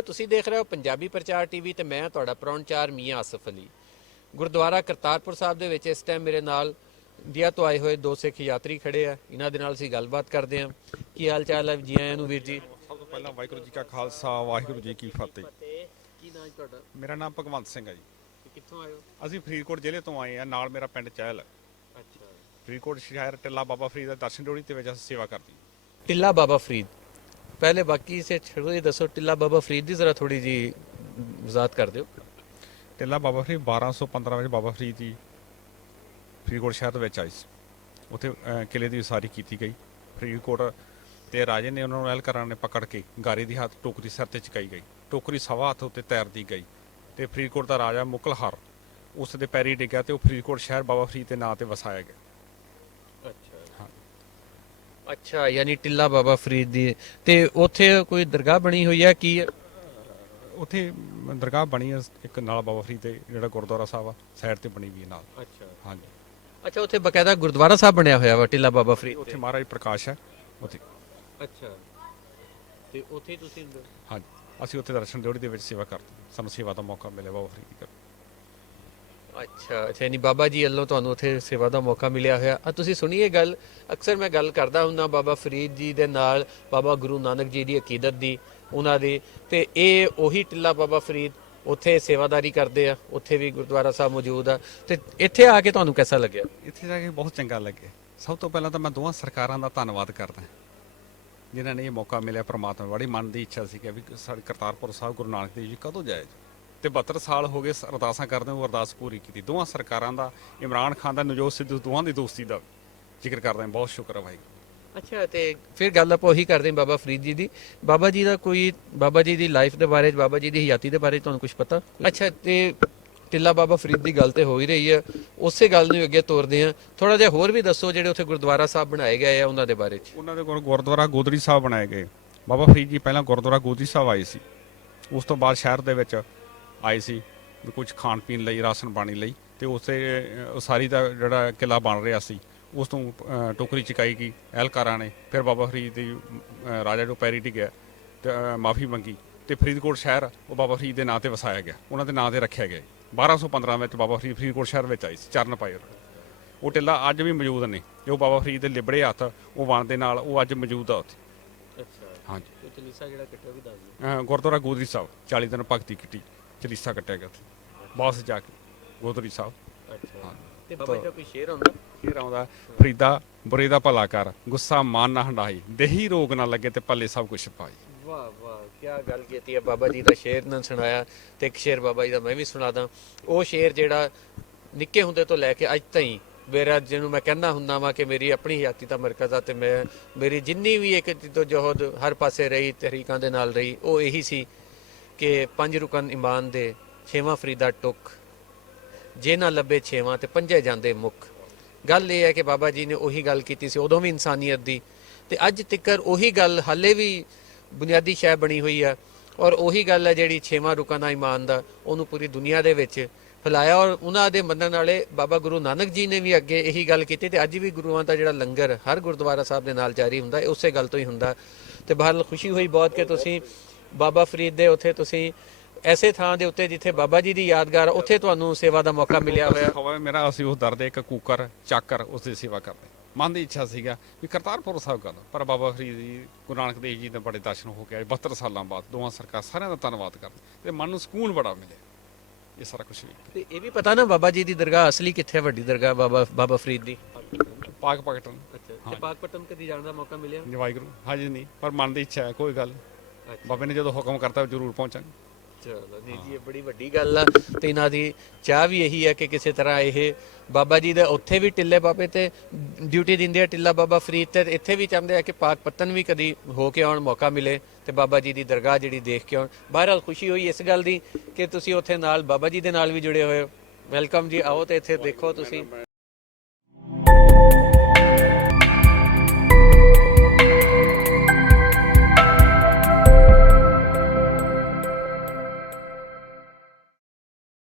ਸਾਥੀਓ, ਤੁਸੀਂ ਦੇਖ ਰਹੇ ਹੋ ਪੰਜਾਬੀ ਪ੍ਰਚਾਰ ਟੀਵੀ ਤੇ ਮੈਂ ਤੁਹਾਡਾ ਪ੍ਰਾਹੁਣਚਾਰ ਮੀਆਂ ਆਸਫ ਅਲੀ। ਗੁਰਦੁਆਰਾ ਕਰਤਾਰਪੁਰ ਸਾਹਿਬ ਦੇ ਵਿੱਚ ਇਸ ਟਾਈਮ ਮੇਰੇ ਨਾਲ ਇੰਡੀਆ ਤੋਂ ਆਏ ਹੋਏ ਦੋ ਸਿੱਖ ਯਾਤਰੀ ਖੜੇ ਆ। ਇਹਨਾਂ ਦੇ ਨਾਲ ਅਸੀਂ ਗੱਲਬਾਤ ਕਰਦੇ ਹਾਂ। ਕੀ ਹਾਲ ਚਾਲ ਹੈ? ਜੀ ਆਇਆਂ ਨੂੰ ਵੀਰ ਜੀ। ਸਭ ਤੋਂ ਪਹਿਲਾਂ ਵਾਹਿਗੁਰੂ ਜੀ ਕਾ ਖਾਲਸਾ ਵਾਹਿਗੁਰੂ ਜੀ ਕੀ ਫਤਿਹ। ਕੀ ਨਾਮ ਤੁਹਾਡਾ? ਮੇਰਾ ਨਾਮ ਭਗਵੰਤ ਸਿੰਘ ਹੈ ਜੀ। ਕਿੱਥੋਂ ਆਏ ਹੋ? ਅਸੀਂ ਫਰੀਦਕੋਟ ਜ਼ਿਲ੍ਹੇ ਤੋਂ ਆਏ ਆ, ਨਾਲ ਮੇਰਾ ਪਿੰਡ ਚਹਿਲ ਹੈ। ਅੱਛਾ। ਫਰੀਦਕੋਟ ਸ਼ਹਿਰ ਟਿੱਲਾ ਬਾਬਾ ਫਰੀਦ ਦਾ ਦਰਸ਼ਨ ਡਿਊਟੀ ਤੇ ਵਿੱਚ ਅਸੀਂ ਸੇਵਾ ਕਰਦੇ ਹਾਂ। टिल्ला बाबा फरीद, पहले बाकी से छोड़ो, ये दसो टिल्ला बाबा फरीद की जरा थोड़ी जी वजाहत कर दो। ਟਿੱਲਾ ਬਾਬਾ ਫਰੀਦ 1215 ਵਿੱਚ ਬਾਬਾ ਫਰੀਦ ਜੀ ਫਰੀਦਕੋਟ ਸ਼ਹਿਰ ਦੇ ਵਿੱਚ ਆਏ ਸੀ। ਉੱਥੇ ਕਿਲੇ ਦੀ ਉਸਾਰੀ ਕੀਤੀ ਗਈ। ਫਰੀਦਕੋਟ ਤੇ ਰਾਜੇ ਨੇ ਉਹਨਾਂ ਨੂੰ ਅਹਿਲਕਾਰਾਂ ਨੇ ਪਕੜ ਕੇ ਗਾਰੇ ਦੀ ਹੱਥ ਟੋਕਰੀ ਸਿਰ ਤੇ ਚੁਕਾਈ ਗਈ। ਟੋਕਰੀ ਸਵਾ ਹੱਥ ਉੱਤੇ ਤੈਰਦੀ ਗਈ ਤੇ ਫਰੀਦਕੋਟ ਦਾ ਰਾਜਾ ਮੁਕਲਹਰ ਉਸ ਦੇ ਪੈਰੀ ਡਿੱਗਿਆ ਤੇ ਉਹ ਫਰੀਦਕੋਟ ਸ਼ਹਿਰ ਬਾਬਾ ਫਰੀਦ ਦੇ ਨਾਂ ਤੇ ਵਸਾਇਆ ਗਿਆ। अच्छा, यानी टिल्ला बाबा फरीद दी ते उत्थे कोई दरगाह बनी हुई है की? ਉੱਥੇ ਦਰਗਾਹ ਬਣੀ ਹੈ ਇੱਕ ਨਾਲ ਬਾਬਾ ਫਰੀਦ ਦੇ ਜਿਹੜਾ ਗੁਰਦੁਆਰਾ ਸਾਹਿਬ ਆ ਸਾਈਡ ਤੇ ਬਣੀ ਵੀ ਨਾਲ। अच्छा ਹਾਂਜੀ, अच्छा, उत्थे बकायदा गुरुद्वारा साहब बनया होया वा टिल्ला बाबा फरीद ਉੱਥੇ ਮਹਾਰਾਜ ਪ੍ਰਕਾਸ਼ ਹੈ ਉੱਥੇ। अच्छा, ਤੇ ਉੱਥੇ ਤੁਸੀਂ ਹਾਂਜੀ, ਅਸੀਂ ਉੱਥੇ ਦਰਸ਼ਨ ਡਿਊਟੀ ਦੇ ਵਿੱਚ ਸੇਵਾ ਕਰਦੇ ਹਾਂ। ਸਾਨੂੰ ਸੇਵਾ ਦਾ ਮੌਕਾ ਮਿਲਿਆ ਬਾਬਾ ਫਰੀਦ ਦੀ। ਅੱਛਾ ਅੱਛਾ, ਯਾਨੀ ਬਾਬਾ ਜੀ ਵੱਲੋਂ ਤੁਹਾਨੂੰ ਉੱਥੇ ਸੇਵਾ ਦਾ ਮੌਕਾ ਮਿਲਿਆ ਹੋਇਆ। ਆ ਤੁਸੀਂ ਸੁਣੀਏ ਗੱਲ, ਅਕਸਰ ਮੈਂ ਗੱਲ ਕਰਦਾ ਹੁੰਦਾ ਬਾਬਾ ਫਰੀਦ ਜੀ ਦੇ ਨਾਲ, ਬਾਬਾ ਗੁਰੂ ਨਾਨਕ ਜੀ ਦੀ ਅਕੀਦਤ ਦੀ, ਉਹਨਾਂ ਦੀ, ਤੇ ਇਹ ਉਹੀ ਟਿੱਲਾ ਬਾਬਾ ਫਰੀਦ ਉੱਥੇ ਸੇਵਾਦਾਰੀ ਕਰਦੇ ਆ। ਉੱਥੇ ਵੀ ਗੁਰਦੁਆਰਾ ਸਾਹਿਬ ਮੌਜੂਦ ਆ। ਤੇ ਇੱਥੇ ਆ ਕੇ ਤੁਹਾਨੂੰ ਕਿਹਦਾ ਲੱਗਿਆ? ਇੱਥੇ ਜਾ ਕੇ ਬਹੁਤ ਚੰਗਾ ਲੱਗਿਆ। ਸਭ ਤੋਂ ਪਹਿਲਾਂ ਤਾਂ ਮੈਂ ਦੋਵਾਂ ਸਰਕਾਰਾਂ ਦਾ ਧੰਨਵਾਦ ਕਰਦਾ ਜਿਨ੍ਹਾਂ ਨੇ ਇਹ ਮੌਕਾ ਮਿਲਿਆ। ਪ੍ਰਮਾਤਮਾ ਬੜੀ ਮਨ ਦੀ ਇੱਛਾ ਸੀ ਕਿ ਵੀ ਸਾਡੇ ਕਰਤਾਰਪੁਰ ਸਾਹਿਬ ਗੁਰੂ ਨਾਨਕ ਦੇਵ ਜੀ ਕਦੋਂ ਜਾਏ ਤੇ 72 ਸਾਲ ਹੋ ਗਏ ਅਰਦਾਸਾਂ ਕਰਦੇ ਉਹ ਅਰਦਾਸ ਪੂਰੀ ਕੀਤੀ। ਦੋਵਾਂ ਸਰਕਾਰਾਂ ਦਾ, ਇਮਰਾਨ ਖਾਨ ਦਾ, ਨਵਜੋਤ ਸਿੱਧੂ, ਦੋਵਾਂ ਦੀ ਦੋਸਤੀ ਦਾ ਜ਼ਿਕਰ ਕਰਦੇ ਹਾਂ। ਬਹੁਤ ਸ਼ੁਕਰ ਹੈ ਭਾਈ। ਅੱਛਾ, ਤੇ ਫਿਰ ਗੱਲ ਆਪਾਂ ਉਹੀ ਕਰਦੇ ਹਾਂ ਬਾਬਾ ਫਰੀਦ ਜੀ ਦੀ। ਬਾਬਾ ਜੀ ਦਾ ਕੋਈ, ਬਾਬਾ ਜੀ ਦੀ ਲਾਈਫ ਦੇ ਬਾਰੇ, ਬਾਬਾ ਜੀ ਦੀ ਹਯਾਤੀ ਦੇ ਬਾਰੇ ਤੁਹਾਨੂੰ ਕੁਝ ਪਤਾ? ਅੱਛਾ, ਤੇ ਟਿੱਲਾ ਬਾਬਾ ਫਰੀਦ ਦੀ ਗੱਲ ਤੇ ਹੋ ਹੀ ਰਹੀ ਹੈ, ਉਸੇ ਗੱਲ ਨੂੰ ਅੱਗੇ ਤੋਰਦੇ ਹਾਂ। ਥੋੜਾ ਜਿਹਾ ਹੋਰ ਵੀ ਦੱਸੋ ਜਿਹੜੇ ਉੱਥੇ ਗੁਰਦੁਆਰਾ ਸਾਹਿਬ ਬਣਾਏ ਗਏ ਆ ਉਹਨਾਂ ਦੇ ਬਾਰੇ ਚ। ਉਹਨਾਂ ਦੇ ਕੋਲ ਗੁਰਦੁਆਰਾ ਗੋਦੜੀ ਸਾਹਿਬ ਬਣਾਏ ਗਏ। ਬਾਬਾ ਫਰੀਦ ਜੀ ਪਹਿਲਾਂ ਗੁਰਦੁਆਰਾ ਗੋਦੜੀ ਸਾਹਿਬ ਆਏ ਸੀ। ਉਸ ਤੋਂ ਬਾਅਦ ਸ਼ਹਿਰ ਦੇ ਵਿੱਚ ਆਏ ਸੀ ਕੁਝ ਖਾਣ ਪੀਣ ਲਈ, ਰਾਸ਼ਨ ਪਾਣੀ ਲਈ, ਤੇ ਉਸੇ ਉਸਾਰੀ ਦਾ ਜਿਹੜਾ ਕਿਲਾ ਬਣ ਰਿਹਾ ਸੀ ਉਸ ਤੋਂ ਟੋਕਰੀ ਚੁਕਾਈ ਗਈ ਅਹਿਲਕਾਰਾਂ ਨੇ। ਫਿਰ ਬਾਬਾ ਫਰੀਦ ਦੀ ਰਾਜਾ ਜੋ ਪੈਰੀ ਡਿੱਗਿਆ ਤੇ ਮਾਫੀ ਮੰਗੀ ਤੇ ਫਰੀਦਕੋਟ ਸ਼ਹਿਰ ਉਹ ਬਾਬਾ ਫਰੀਦ ਦੇ ਨਾਂ ਤੇ ਵਸਾਇਆ ਗਿਆ, ਉਹਨਾਂ ਦੇ ਨਾਂ ਤੇ ਰੱਖਿਆ ਗਿਆ। 1215 ਵਿੱਚ ਬਾਬਾ ਫਰੀਦ ਫਰੀਦਕੋਟ ਸ਼ਹਿਰ ਵਿੱਚ ਆਈ ਸੀ, ਚਰਨ ਪਾਏ। ਉਹ ਟਿੱਲਾ ਅੱਜ ਵੀ ਮੌਜੂਦ ਨੇ। ਜੋ ਬਾਬਾ ਫਰੀਦ ਦੇ ਲਿਬੜੇ ਹੱਥ ਉਹ ਵਣ ਦੇ ਨਾਲ ਉਹ ਅੱਜ ਮੌਜੂਦ ਆ ਉੱਥੇ। ਅੱਛਾ, ਹਾਂਜੀ, ਤੇ ਚਲੀਸਾ ਜਿਹੜਾ ਕੱਟਿਆ ਵੀ ਦੱਸ ਦਿਓ। ਗੁਰਦੁਆਰਾ ਗੋਦੜੀ ਸਾਹਿਬ 40 ਦਿਨ ਭਗਤੀ ਕੀਤੀ, ਚਲੀਸਾ ਕੱਟਿਆ ਗਿਆ ਉੱਥੇ ਬਾਸ ਜਾ ਕੇ ਗੋਦੜੀ ਸਾਹਿਬ। ਅੱਛਾ, ਤੇ ਬਾਬਾ ਜੀ ਦਾ ਕੋਈ ਸ਼ੇਰ ਹੁੰਦਾ? ਫਿਰ ਆਉਂਦਾ ਫਰੀਦਾ ਬੁਰੇ ਦਾ ਭਲਾ ਕਰ, ਗੁੱਸਾ ਮਾਨ ਨਾ ਹੰਡਾਈ, ਦੇਹੀ ਰੋਗ ਨਾ ਲੱਗੇ ਤੇ ਪੱਲੇ ਸਭ ਕੁਝ ਪਾਈ। ਵਾਹ ਵਾਹ, ਕੀ ਗੱਲ ਕੀਤੀ ਹੈ। ਬਾਬਾ ਜੀ ਦਾ ਸ਼ੇਰ ਨਾ ਸੁਣਾਇਆ, ਤੇ ਇੱਕ ਸ਼ੇਰ ਬਾਬਾ ਜੀ ਦਾ ਮੈਂ ਵੀ ਸੁਣਾਦਾ। ਉਹ ਸ਼ੇਰ ਜਿਹੜਾ ਨਿੱਕੇ ਹੁੰਦੇ ਤੋਂ ਲੈ ਕੇ ਅੱਜ ਤਾਈਂ ਮੇਰਾ, ਜਿਹਨੂੰ ਮੈਂ ਕਹਿੰਦਾ ਹੁੰਦਾ ਵਾ ਕਿ ਮੇਰੀ ਆਪਣੀ ਹਯਾਤੀ ਦਾ ਮਰਕਜ਼ ਆ, ਤੇ ਮੈਂ ਮੇਰੀ ਜਿੰਨੀ ਵੀ ਇੱਕ ਜਦੋਜਹਦ ਹਰ ਪਾਸੇ ਰਹੀ, ਤਹਿਰੀਕਾਂ ਦੇ ਨਾਲ ਰਹੀ, ਉਹ ਇਹੀ ਸੀ ਕਿ 5 ਰੁਕਨ ਈਮਾਨ ਦੇ, 6ਵਾਂ ਫਰੀਦਾ ਟੁੱਕ, ਜੇ ਨਾ ਲੱਭੇ 6ਵਾਂ ਤੇ 5 ਜਾਂਦੇ ਮੁੱਕ। ਗੱਲ ਇਹ ਹੈ ਕਿ ਬਾਬਾ ਜੀ ਨੇ ਉਹੀ ਗੱਲ ਕੀਤੀ ਸੀ ਉਦੋਂ ਵੀ ਇਨਸਾਨੀਅਤ ਦੀ, ਤੇ ਅੱਜ ਤੱਕਰ ਉਹੀ ਗੱਲ ਹਾਲੇ ਵੀ ਬੁਨਿਆਦੀ ਸ਼ੈ ਬਣੀ ਹੋਈ ਆ। ਔਰ ਉਹੀ ਗੱਲ ਹੈ ਜਿਹੜੀ 6ਵਾਂ ਰੁਕਨ ਆ ਈਮਾਨ ਦਾ, ਉਹਨੂੰ ਪੂਰੀ ਦੁਨੀਆ ਦੇ ਵਿੱਚ ਫੈਲਾਇਆ। ਔਰ ਉਹਨਾਂ ਦੇ ਮੰਨਣ ਵਾਲੇ ਬਾਬਾ ਗੁਰੂ ਨਾਨਕ ਜੀ ਨੇ ਵੀ ਅੱਗੇ ਇਹੀ ਗੱਲ ਕੀਤੀ, ਤੇ ਅੱਜ ਵੀ ਗੁਰੂਆਂ ਦਾ ਜਿਹੜਾ ਲੰਗਰ ਹਰ ਗੁਰਦੁਆਰਾ ਸਾਹਿਬ ਦੇ ਨਾਲ ਜਾਰੀ ਹੁੰਦਾ, ਉਸੇ ਗੱਲ ਤੋਂ ਹੀ ਹੁੰਦਾ। ਤੇ ਬਹਰਹਾਲ ਖੁਸ਼ੀ ਹੋਈ ਬਹੁਤ ਕਿ ਤੁਸੀਂ ਬਾਬਾ ਫਰੀਦ ਦੇ ਉੱਥੇ, ਤੁਸੀਂ ਐਸੇ ਥਾਂ ਦੇ ਉੱਤੇ ਜਿੱਥੇ ਬਾਬਾ ਜੀ ਦੀ ਯਾਦਗਾਰ, ਉੱਥੇ ਤੁਹਾਨੂੰ ਸੇਵਾ ਦਾ ਮੌਕਾ ਮਿਲਿਆ ਹੋਇਆ। ਮੇਰਾ ਅਸੀਂ ਉਸ ਦਰ ਦੇ ਇੱਕ ਕੂਕਰ ਚਾਕਰ ਉਸ ਦੀ ਸੇਵਾ ਕਰਦੇ। ਮਨ ਦੀ ਇੱਛਾ ਸੀਗਾ ਵੀ ਕਰਤਾਰਪੁਰ ਸਾਹਿਬ ਕਰਦਾ, ਪਰ ਬਾਬਾ ਫਰੀਦ ਜੀ ਗੁਰੂ ਨਾਨਕ ਦੇਵ ਜੀ ਦੇ ਬੜੇ ਦਰਸ਼ਨ ਹੋ ਕੇ ਆਏ 72 ਸਾਲਾਂ ਬਾਅਦ। ਦੋਵਾਂ ਸਰਕਾਰ ਸਾਰਿਆਂ ਦਾ ਧੰਨਵਾਦ ਕਰਦੇ ਤੇ ਮਨ ਨੂੰ ਸਕੂਨ ਬੜਾ ਮਿਲਿਆ ਇਹ ਸਾਰਾ ਕੁਝ ਵੀ। ਤੇ ਇਹ ਵੀ ਪਤਾ ਨਾ ਬਾਬਾ ਜੀ ਦੀ ਦਰਗਾਹ ਅਸਲੀ ਕਿੱਥੇ ਹੈ, ਵੱਡੀ ਦਰਗਾਹ ਬਾਬਾ ਫਰੀਦ ਦੀ? ਪਾਕ ਪਕਟਨ। ਅੱਛਾ, ਤੇ ਪਾਕਪਟਨ ਕਦੀ ਜਾਣ ਦਾ ਮੌਕਾ ਮਿਲਿਆ? ਵਾਹਿਗੁਰੂ ਹਾਜੀ ਨਹੀਂ, ਪਰ ਮਨ ਦੀ ਇੱਛਾ ਹੈ। ਕੋਈ ਗੱਲ ਬਾਬੇ ਨੇ ਜਦੋਂ ਹੁਕਮ ਕਰਤਾ ਜ਼ਰੂਰ ਪਹੁੰਚਾਂਗੇ। ਚਲੋ ਨਹੀਂ ਜੀ, ਇਹ ਬੜੀ ਵੱਡੀ ਗੱਲ ਆ। ਤੇ ਇਹਨਾਂ ਦੀ ਚਾਹ ਵੀ ਇਹੀ ਹੈ ਕਿ ਕਿਸੇ ਤਰ੍ਹਾਂ ਇਹ ਬਾਬਾ ਜੀ ਦੇ ਉੱਥੇ ਵੀ ਟਿੱਲੇ ਬਾਬੇ ਤੇ ਡਿਊਟੀ ਦਿੰਦੇ ਆ, ਟਿੱਲਾ ਬਾਬਾ ਫਰੀਦ ਤੇ ਇੱਥੇ ਵੀ ਚਾਹੁੰਦੇ ਆ ਕਿ ਪਾਕਪਤਨ ਵੀ ਕਦੀ ਹੋ ਕੇ ਆਉਣ, ਮੌਕਾ ਮਿਲੇ ਤੇ ਬਾਬਾ ਜੀ ਦੀ ਦਰਗਾਹ ਜਿਹੜੀ ਦੇਖ ਕੇ ਆਉਣ। ਬਹਰਹਾਲ ਖੁਸ਼ੀ ਹੋਈ ਇਸ ਗੱਲ ਦੀ ਕਿ ਤੁਸੀਂ ਉੱਥੇ ਨਾਲ ਬਾਬਾ ਜੀ ਦੇ ਨਾਲ ਵੀ ਜੁੜੇ ਹੋਏ ਹੋ। ਵੈਲਕਮ ਜੀ, ਆਓ ਤੇ ਇੱਥੇ ਦੇਖੋ ਤੁਸੀਂ।